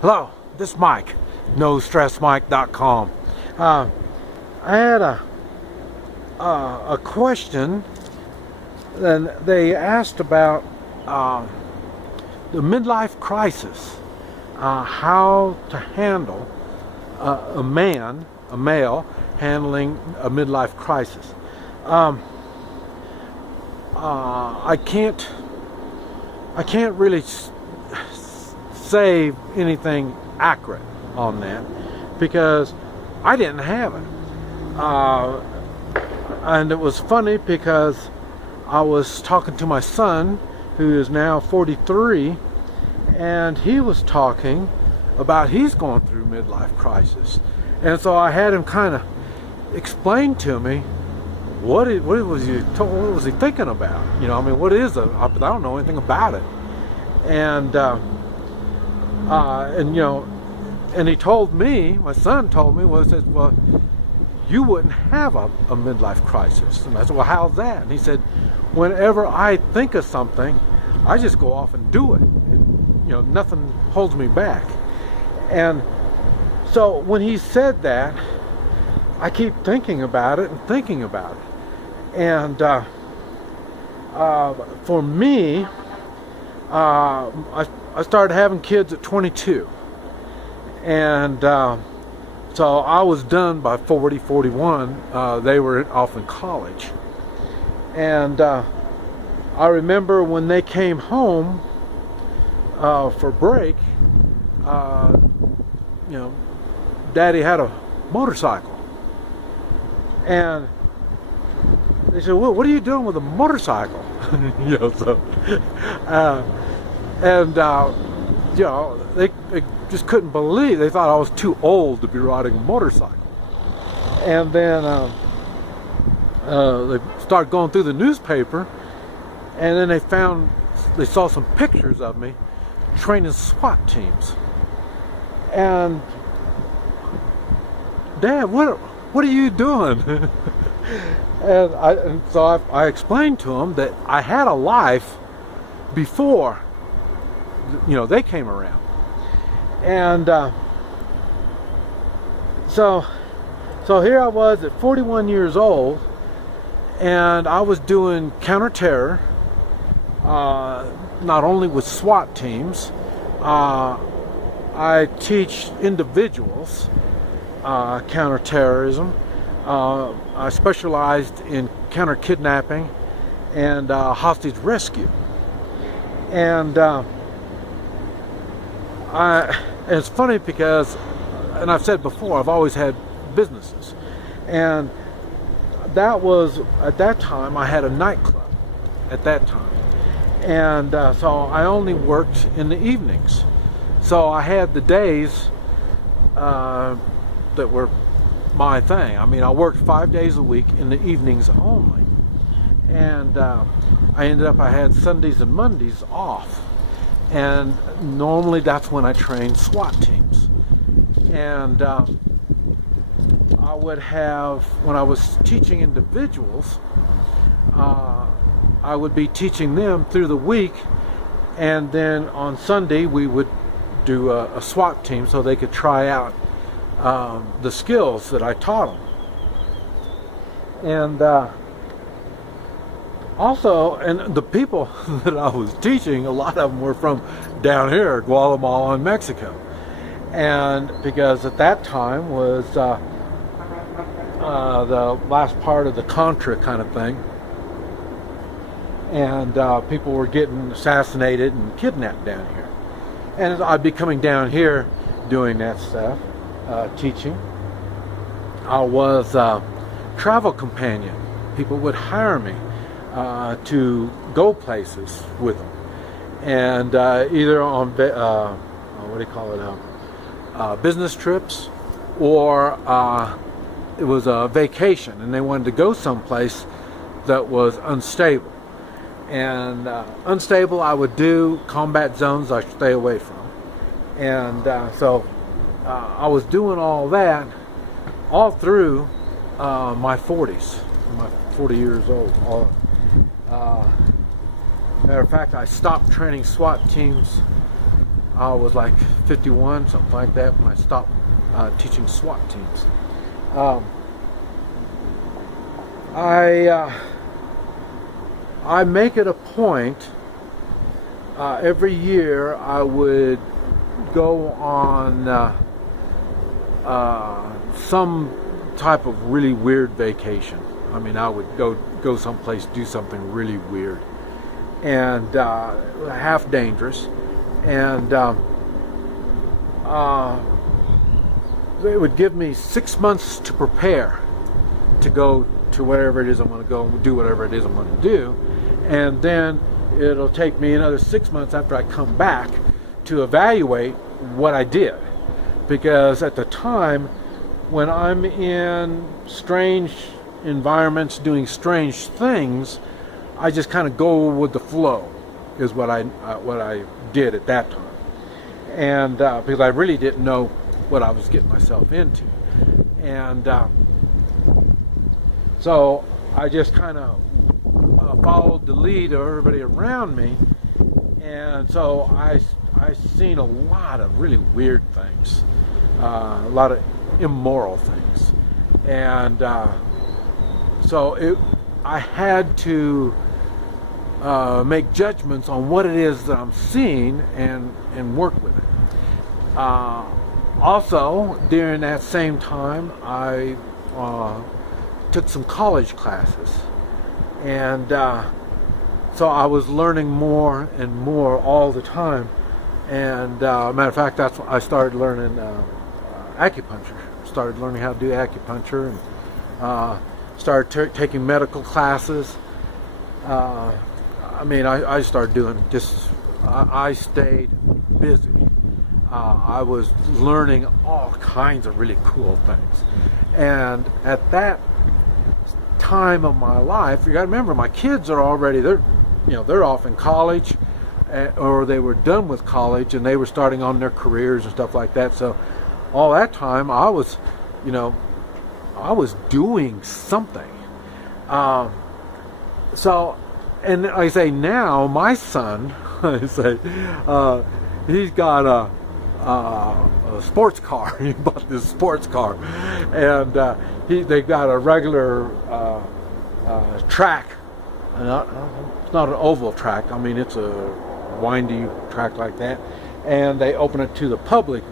Hello, this is Mike, NoStressMike.com. I had a question, and they asked about the midlife crisis, how to handle a male handling a midlife crisis. I can't really say anything accurate on that because I didn't have it. And it was funny because I was talking to my son, who is now 43, and he was talking about he's going through midlife crisis. And so I had him kind of explain to me what was he thinking about? You know, I mean, what is it? I don't know anything about it. And you know, and he told me, my son told me, well, you wouldn't have a midlife crisis. And I said, well, how's that? And he said, whenever I think of something, I just go off and do it. You know, nothing holds me back. And so when he said that, I keep thinking about it and thinking about it. And for me, I started having kids at 22. And so I was done by 40, 41. They were off in college. And I remember when they came home for break, you know, Daddy had a motorcycle. And they said, well, what are you doing with a motorcycle? You know, so, you know, they just couldn't believe. They thought I was too old to be riding a motorcycle. And then they started going through the newspaper, and then they saw some pictures of me training SWAT teams. And, Dad, what are you doing? And so I explained to him that I had a life before, you know, they came around. And so here I was at 41 years old, and I was doing counterterror, not only with SWAT teams. I teach individuals counterterrorism. I specialized in counter-kidnapping and hostage rescue. And it's funny because, and I've said before, I've always had businesses. And that was, at that time, I had a nightclub at that time. And so I only worked in the evenings. So I had the days that were my thing. I mean, I worked 5 days a week in the evenings only. And I had Sundays and Mondays off. And normally that's when I trained SWAT teams. And I would have, when I was teaching individuals, I would be teaching them through the week, and then on Sunday we would do a SWAT team so they could try out the skills that I taught them. And also, and the people that I was teaching, a lot of them were from down here, Guatemala and Mexico. And because at that time was the last part of the Contra kind of thing. And people were getting assassinated and kidnapped down here. And I'd be coming down here doing that stuff, teaching. I was a travel companion. People would hire me to go places with them. And either on, business trips, or it was a vacation and they wanted to go someplace that was unstable. And unstable I would do, combat zones I should stay away from. And so I was doing all that all through my 40s, my 40 years old. Matter of fact, I stopped training SWAT teams I was like 51, something like that, when I stopped teaching SWAT teams. I make it a point every year I would go on some type of really weird vacation. I mean, I would go someplace, do something really weird and half dangerous, and they would give me 6 months to prepare to go to wherever it is I'm going to go and do whatever it is I'm going to do, and then it'll take me another 6 months after I come back to evaluate what I did, because at the time when I'm in strange environments doing strange things, I just kind of go with the flow is what I did at that time, and because I really didn't know what I was getting myself into, and so I just kind of followed the lead of everybody around me, and so I seen a lot of really weird things, a lot of immoral things, and so I had to make judgments on what it is that I'm seeing and work with it. Also, during that same time, I took some college classes, and so I was learning more and more all the time. And matter of fact, that's when I started learning acupuncture. Started learning how to do acupuncture, and started taking medical classes. I mean, I started doing just, I stayed busy. I was learning all kinds of really cool things. And at that time of my life, you got to remember, my kids are already, they're off in college, or they were done with college and they were starting on their careers and stuff like that. So all that time I was doing something. So, and I say now, my son, I say, he's got a sports car. He bought this sports car, and they got a regular track. It's not an oval track. I mean, it's a windy track like that, and they open it to the public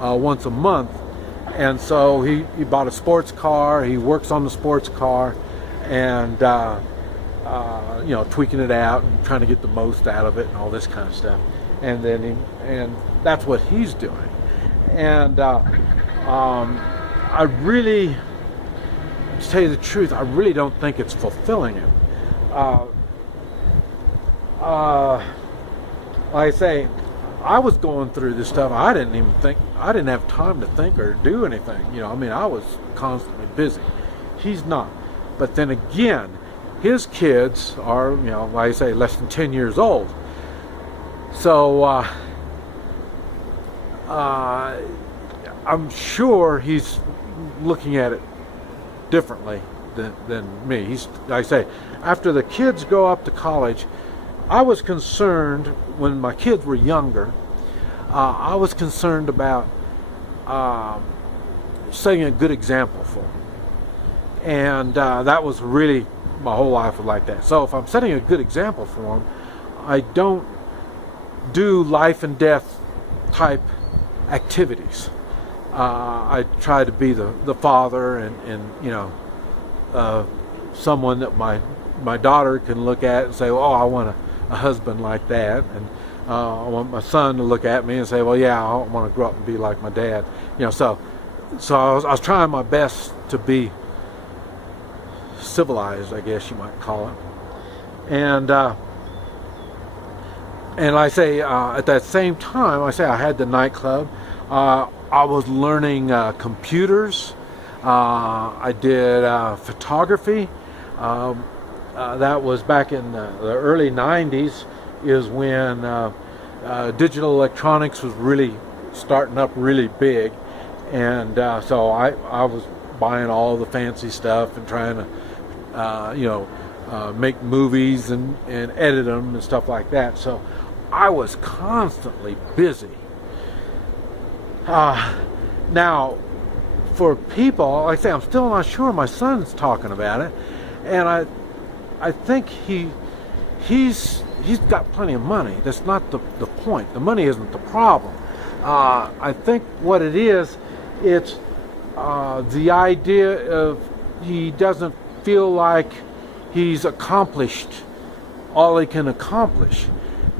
once a month. And so he bought a sports car. He works on the sports car, and tweaking it out and trying to get the most out of it and all this kind of stuff. And then that's what he's doing. And I really, to tell you the truth, I really don't think it's fulfilling him. Like I say, I was going through this stuff. I didn't have time to think or do anything. I mean, I was constantly busy. He's not. But then again, his kids are, like I say, less than 10 years old. So I'm sure he's looking at it differently than me. Like I say, after the kids go up to college, I was concerned when my kids were younger. I was concerned about setting a good example for them, and that was really, my whole life was like that. So if I'm setting a good example for them, I don't do life and death type activities. I try to be the father and someone that my daughter can look at and say, oh, I want a husband like that, and I want my son to look at me and say, well, yeah, I want to grow up and be like my dad. So I was trying my best to be civilized, I guess you might call it. And I say, at that same time, I had the nightclub. I was learning computers. I did photography. That was back in the early 90s, is when digital electronics was really starting up really big. And so I was buying all the fancy stuff and trying to make movies and edit them and stuff like that. So I was constantly busy. Now, for people, like I say, I'm still not sure. My son's talking about it, and I think he's got plenty of money. That's not the point. The money isn't the problem. I think what it is, it's the idea of he doesn't feel like he's accomplished all he can accomplish.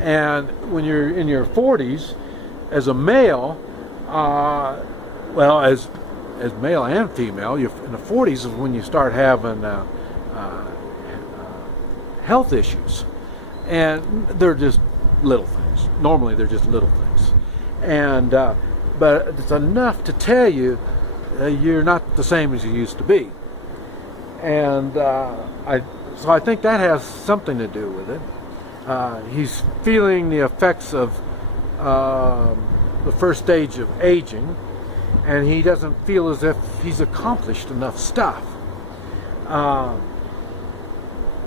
And when you're in your 40s, as a male, well, as male and female, you're in the 40s is when you start having health issues, and they're just little things. Normally, they're just little things, and but it's enough to tell you you're not the same as you used to be, and so I think that has something to do with it. He's feeling the effects of the first stage of aging, and he doesn't feel as if he's accomplished enough stuff.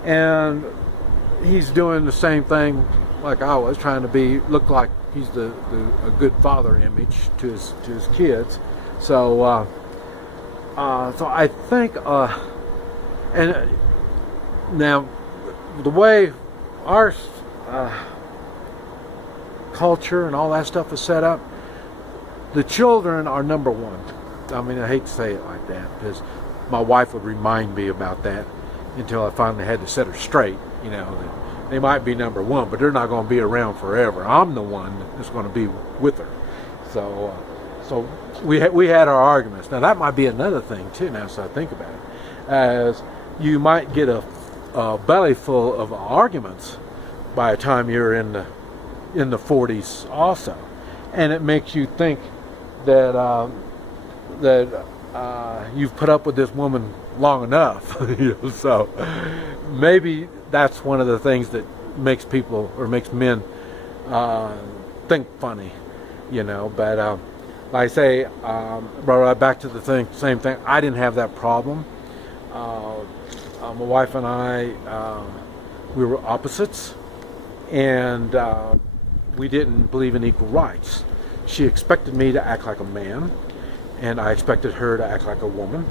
And he's doing the same thing like I was, trying to look like he's a good father image to his kids. So so I think, and now the way our culture and all that stuff is set up, the children are number one. I mean, I hate to say it like that, because my wife would remind me about that until I finally had to set her straight. You know, that they might be number one, but they're not going to be around forever. I'm the one that's going to be with her. So, so we had our arguments. Now that might be another thing too. Now, so I think about it, as you might get a belly full of arguments by the time you're in the 40s also, and it makes you think that you've put up with this woman long enough. You know, so maybe that's one of the things that makes people, or makes men think funny, you know. But like I say, right back to the same thing. I didn't have that problem. My wife and I, we were opposites, and we didn't believe in equal rights. She expected me to act like a man, and I expected her to act like a woman.